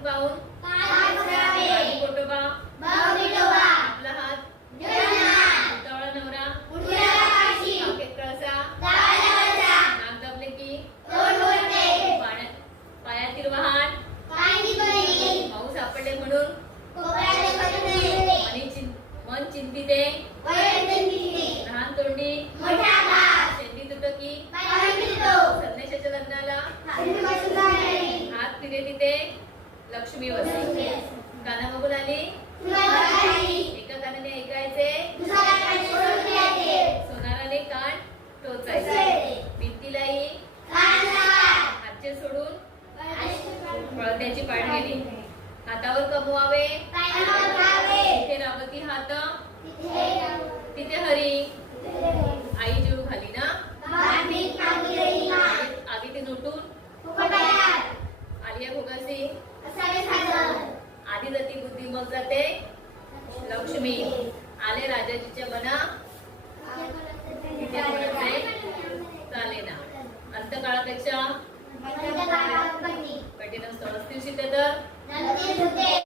पाहून पोटोबा आपला हात उतावळा नवरा काखेत कळसा नाक दाबले की पायातील वाहन माऊ सापडले म्हणून मन चिंतिते लहान तोंडी शेंडी तुटकी संदेशाच्या लग्नाला हात फिरे तिथे लक्ष्मी वसली काना बघून आली एका कानाने ऐकायचे सोनाराने कान टोचायचे भिंतीलाही हातचे सोडून पळत्याची पाठ गेली हातावर कमवावे तिथे रावती हात तिथे हरी आई जीव घाली ना आधी ते नोटून आलिया भोगासी आधी जाती बुद्धी मग जाते लक्ष्मी आले राजाजीच्या मना चाले ना अंतकाळापेक्षा कठीण असतं अस्थिर तर